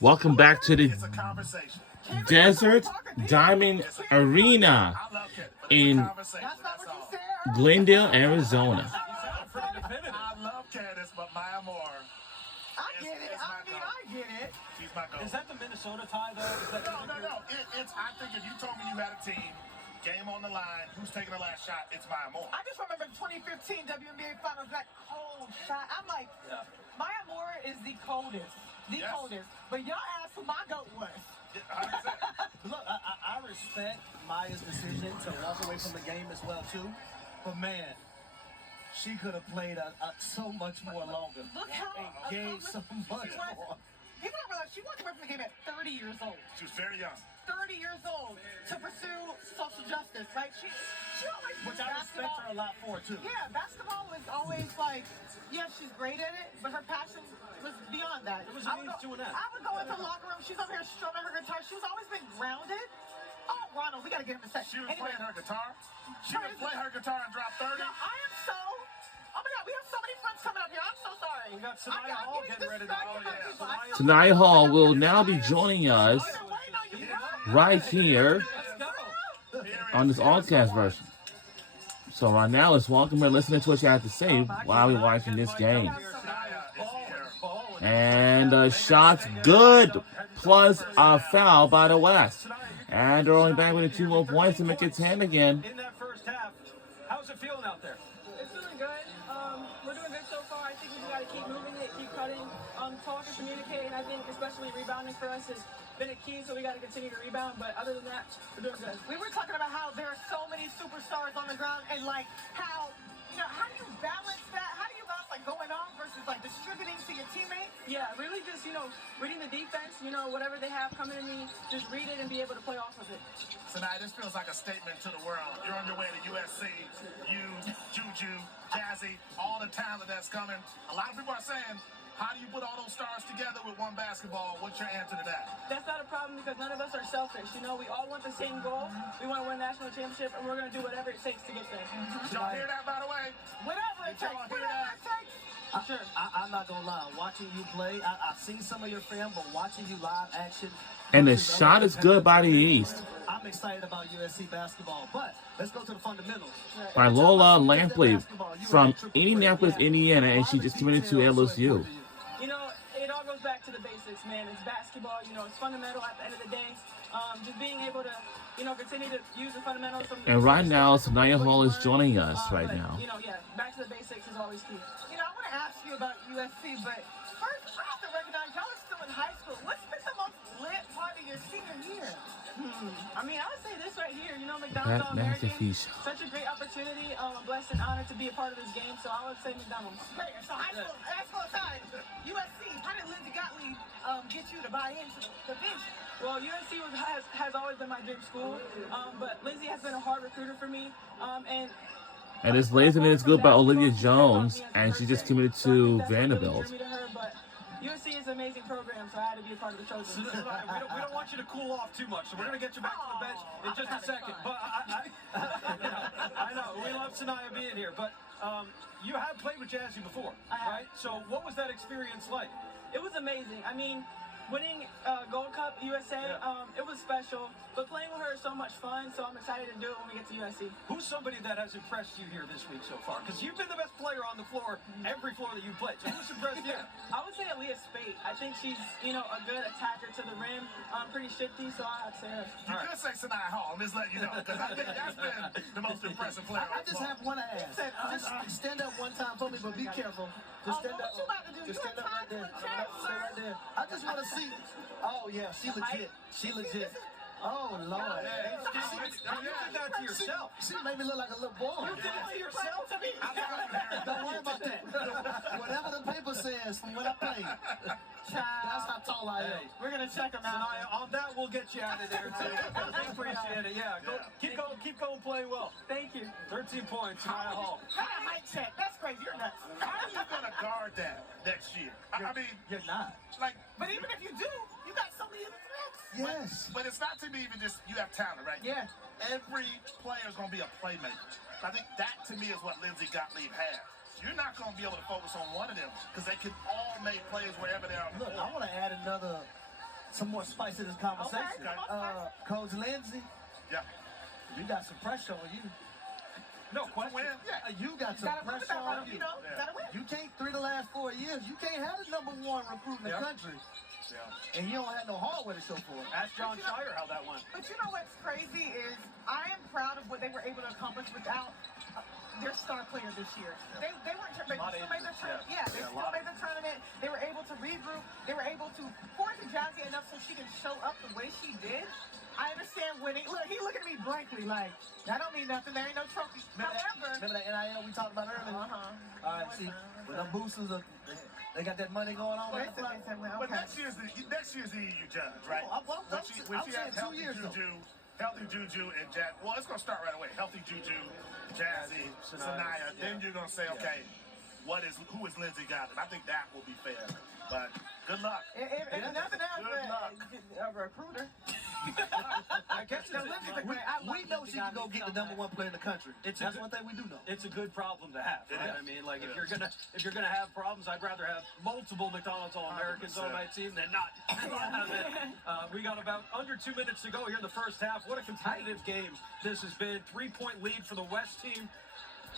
Welcome back to the Desert Diamond Arena in Glendale, Arizona. I love Candace, but Maya Moore. I get it. I get it. She's my goal. Is that the Minnesota tie, though? Is that No. I think if you told me you had a team, game on the line, who's taking the last shot, it's Maya Moore. I just remember 2015 WNBA Finals, that cold shot. I'm like, Maya Moore is the coldest. The coldest. But y'all asked who my goat was. Look, I respect Maya's decision to walk away from the game as well, too. But, man, she could have played so much more longer. Look how and gave so much more. People don't realize she walked away from the game at 30 years old. She was very young. 30 years old to pursue social justice, right? She always Which I respect her a lot for, too. Yeah, basketball was always like, yeah, she's great at it, but her passion was beyond that. It was a means to an end. I would go into the locker room. She's over here strumming her guitar. She's always been grounded. Oh, Ronald, we got to get him a second. She was playing her guitar. She would play her guitar and drop 30. No, I am so... Oh, my God, we have so many friends coming up here. I'm so sorry. We got Sanaya Hall getting ready to go. Sanaya Hall will now be joining us right here on this all-cast version. So right now, let's welcome her, listening to what she has to say while we're watching this game. And the shot's good, plus a foul by the West. And they're only back with 2 more points to make it 10 again. In that first half, how's it feeling out there? It's feeling good. We're doing good so far. I think we just got to keep moving it, keep cutting, talk and communicate. And I think especially rebounding for us has been a key, so we got to continue to rebound. But other than that, we're doing good. We were talking about how there are so many superstars on the ground and like how, how do you balance that? How do you balance like going on versus like distributing to your teammates? Yeah, really just, reading the defense, whatever they have coming to me, just read it and be able to play off of it. Tonight, this feels like a statement to the world. You're on your way to USC, you, Juju, Jazzy, all the talent that's coming. A lot of people are saying, how do you put all those stars together with one basketball? What's your answer to that? That's not a problem because none of us are selfish. We all want the same goal. We want to win a national championship, and we're going to do whatever it takes to get there. Did y'all hear that, by the way? Whatever it takes. Whatever it takes. Sure. I'm not going to lie. Watching you play, I've seen some of your film, but watching you live action. And the shot is good by the East. I'm excited about USC basketball, but let's go to the fundamentals. By Lola Lampley from Indianapolis, Indiana, and she just committed to LSU. It all goes back to the basics, man. It's basketball, it's fundamental at the end of the day. Just being able to, continue to use the fundamentals. And right now, Sanaya Hall is joining us right now. Back to the basics is always key. I want to ask you about USC, but first, I have to recognize y'all are still in high school. What's been the most lit part of your senior year? I would say this right here, McDonald's All-American. Such a great opportunity. I'm blessed and honored to be a part of this game, so I would say McDonald's. Great. So high school aside, USC, how did Lindsey Gottlieb get you to buy into the vision? Well, USC has always been my dream school, but Lindsey has been a hard recruiter for me, and this Blazing is good by Olivia Jones, and she just committed to Vanderbilt. USC is an amazing program, so I had to be a part of the Trojans. So this is right. We don't want you to cool off too much, so we're going to get you back to the bench in just a second. But I know, we love Sanaya being here, but you have played with Jazzy before, right? So what was that experience like? It was amazing. Winning Gold Cup USA, it was special, but playing with her is so much fun, so I'm excited to do it when we get to USC. Who's somebody that has impressed you here this week so far? Because you've been the best player on the floor, every floor that you've played. So who's impressed you? I would say Aaliyah Spate. I think she's, a good attacker to the rim, pretty shifty, so I'd say her. You could say Sanaya Hall, I'm just letting you know, because I think that's been the most impressive player. I just have one to ask. Just stand up one time for me, but be careful. Just stand up. Just stand up right there. Stay right there. I just want to see. Oh, yeah, she legit. She legit. Oh, Lord. You did that to yourself. She made me look like a little boy. You did it to yourself? Don't worry about that. Whatever the paper says from when I played. That's how tall I am. We're going to check them out. On that, we'll get you out of there, too. I appreciate it. Yeah, keep going, play well. Thank you. 13 points, Sanaya Hall. How a height check? That's crazy. You're nuts. How are you going to guard that next year? You're not. But even if you do, you got so many other threats. Yes. But it's not to me even just you have talent, right? Yeah. Every player is going to be a playmaker. I think that to me is what Lindsey Gottlieb has. You're not going to be able to focus on one of them because they can all make plays wherever they are. Look, I want to add another some more spice to this conversation. Okay. Coach Lindsay, Yeah. you got some pressure on you. No question. Yeah. You got some Gotta win pressure that on one, you. you know. Gotta win. You can't, through the last 4 years, you can't have the #1 recruit in the country, Yeah. and you don't have no hardware to show for it. Ask John Shire how that went. But you know what's crazy is I am proud of what they were able to accomplish without their star player this year. They weren't. They lot of still made the injuries, tournament. yeah. Yeah, they Yeah, a still lot. made the tournament. They were able to regroup. They were able to pour into Jazzy enough so she can show up the way she did. I understand winning. Look, he looking at me blankly like that don't mean nothing. There ain't no trophy. However, Remember that NIL we talked about earlier? All right, see, with them boosters, they got that money going on. Listen, But okay. next year's the EU judge, right? Oh, I'm When she saying has 2 healthy years, though. Healthy Juju and Jazz. Well, it's gonna start right away. Healthy Juju, Jazzy, Sanaya. Then you're gonna say, okay, who is Lindsey Godden? I think that will be fair. But good luck. If nothing else, Good luck. a recruiter. I guess No, Lindsey's a great. I love We know Lindsey she can go Godden get so the #1 much. player in the country. It's a That's good- one thing we do know. It's a good problem to have, right? is. I mean, like It if you're gonna have problems, I'd rather have multiple McDonald's All-Americans on my team than not have it. We got about under 2 minutes to go here in the first half. What a competitive game this has been. 3-point lead for the West team.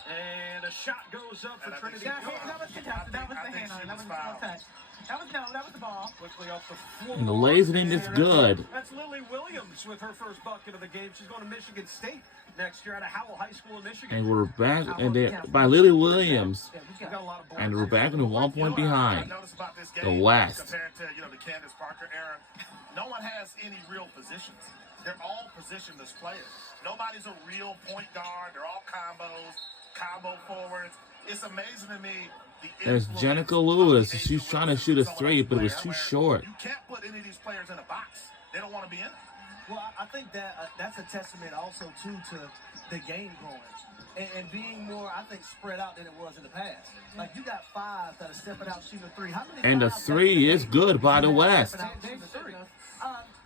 And a shot goes up for And I think Trinity. That was contested. That was the hand on it. That was no touch. That was the ball. Quickly off the floor. And the Laserton is good. That's Lily Williams with her first bucket of the game. She's going to Michigan State next year out of Howell High School in Michigan. And we're back, and they by Lily Williams. We got a lot of balls. And we're back in 1 point behind. I noticed about this The game West. compared to the Candace Parker era. No one has any real positions. They're all positionless players. Nobody's a real point guard. They're all combo forwards. It's amazing to me. There's Jenica Lewis. She's trying to shoot a three, but it was too short. You can't put any of these players in a box. They don't want to be in it. Well, I think that that's a testament also too to the game growing and being more, I think, spread out than it was in the past. Like you got five that are stepping out shooting a three. How many? And the fives three got is good by the West, stepping out shooting a three?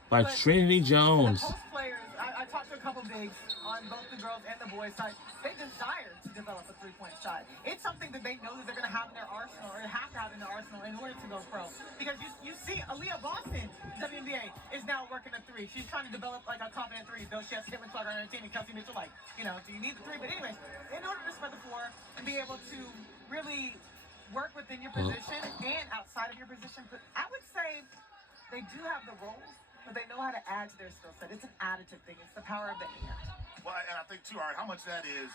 by But Trinity Jones. The post players, I talked to a couple bigs on both the girls and the boys side. They desire to develop a three-point shot. It's something that they know that they're going to have in their arsenal, or have to have in their arsenal in order to go pro. Because you see, Aaliyah Boston, WNBA, is now working a three. She's trying to develop like a confident three. Though she has Caitlin Clark on her team and Kelsey Mitchell, like, do you need the three? But anyways, in order to spread the floor and be able to really work within your position and outside of your position, but I would say they do have the roles, but they know how to add to their skill set. It's an additive thing. It's the power of the hand. Well, and I think too, Art, how much that is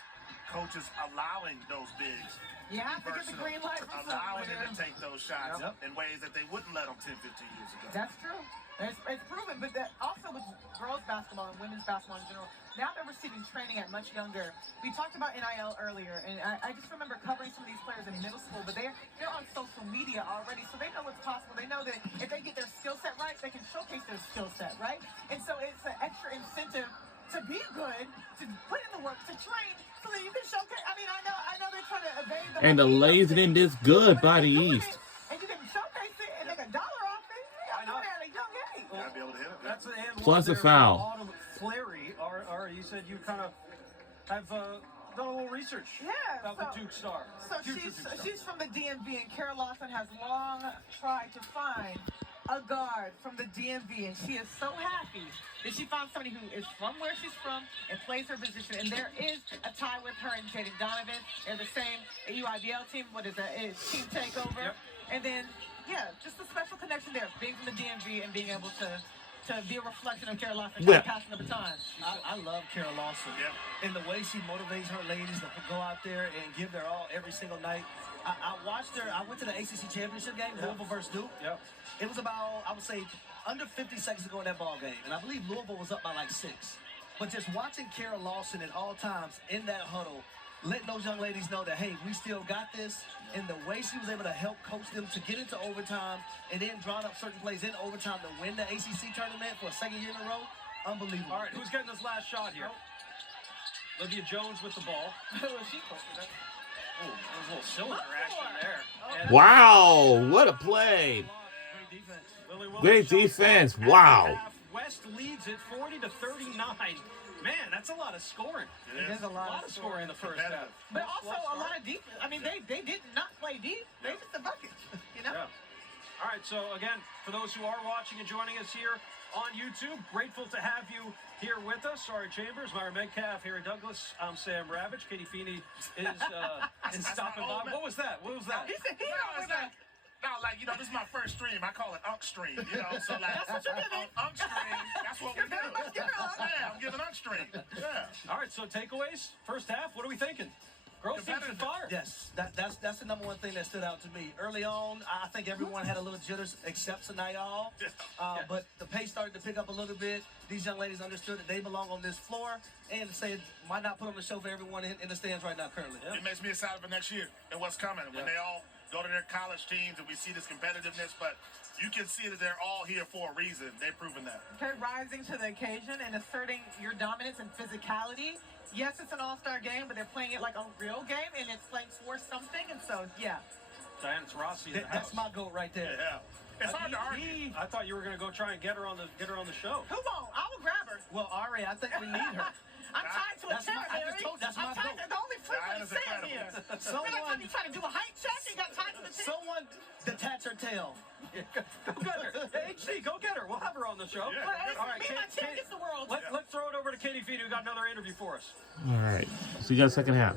coaches allowing those bigs, You have to get the green light from allowing them somewhere. to take those shots Yep. in ways that they wouldn't let them 10, 15 years ago. That's true. It's proven, but that also with girls basketball and women's basketball in general, now they're receiving training at much younger. We talked about NIL earlier, and I just remember covering some of these players in middle school, but they're on social media already, so they know what's possible. They know that if they get their skill set right, they can showcase their skill set, right? And so it's an extra incentive to be good, to put in the work, to train, so that you can showcase. I mean, I know they're trying to evade the And the whole ego Laserton thing, is good but by if the they're doing East. it, and you can showcase it and make $1 off it. I know. You're doing it at a young age. You gotta be able to hit it. That's an and Plus one a there foul. from Autumn Fleury. Ari, you said you kind of have done a little research Yeah, about the Duke star. So Future she's Duke star. she's from the DMV, and Kara Lawson has long tried to find a guard from the DMV, and she is so happy that she found somebody who is from where she's from and plays her position. And there is a tie with her and Jaden Donovan. They're the same UIBL team. What is that? It's Team Takeover. Yep. And then, yeah, just a special connection there, being from the DMV and being able to be a reflection of Kara Lawson, Well- passing the baton. I love Kara Lawson. Yep. And the way she motivates her ladies to go out there and give their all every single night. I watched her. I went to the ACC championship game, Louisville versus Duke. Yep. It was about, I would say, under 50 seconds to go in that ball game. And I believe Louisville was up by like 6. But just watching Kara Lawson at all times in that huddle, letting those young ladies know that, hey, we still got this. And the way she was able to help coach them to get into overtime and then drawing up certain plays in overtime to win the ACC tournament for a second year in a row, unbelievable. All right, who's getting this last shot here? Olivia Jones with the ball. She posted that. Oh, there was a little cylinder action there. And Wow, what a play. Great defense. Lily Williams Great shows defense. up at Wow. the half. West leads it 40-39. Man, that's a lot of scoring. It is. There's a lot of scoring in the first half. But also a lot of defense. I mean, they did not play deep. They just a bucket, you know? Yeah. All right, so again, for those who are watching and joining us here on YouTube, grateful to have you here with us. Sorry, Chambers, Myra Metcalf, Harry Douglas. I'm Sam Ravitch. Katie Feeney is stopping by. What was that? What was that? He said he No, don't it's remember. like, no, like, you know, this is my first stream. I call it Unk Stream, you know, so like, That's what you're giving. Unk Stream, that's what we do. You're giving Unk. Yeah, I'm giving Unk Stream. Yeah. All right, so takeaways, first half, what are we thinking? Girls seems to fire. Yes, that's the number one thing that stood out to me. Early on, I think everyone had a little jitters except Sanaya. But the pace started to pick up a little bit. These young ladies understood that they belong on this floor and said, why not put on the show for everyone in the stands right now currently? Yeah. It makes me excited for next year and what's coming. When they all go to their college teams and we see this competitiveness, but you can see that they're all here for a reason. They've proven that. Okay, rising to the occasion and asserting your dominance and physicality. Yes, it's an all-star game, but they're playing it like a real game, and it's playing for something. And so, yeah. Diana Taurasi in the That's house. my goal right there. Yeah. It's hard to argue. I thought you were going to go try and get her on the show. Who won't? I will grab her. Well, Ari, I think we need her. I'm tied to a That's chair, my- I just Mary. told- that's I'm my tied goal. to the only place I can Diana's stand here. incredible. Every time you try to do a height check, you got tied to the chair. Someone detach her tail. Go get her. HC, go get her. We'll have her on the show. Yeah. But All right, me and my chair gets the world. Let's throw it over to Katie Feeney, who got another interview for us. All right. So you got second half.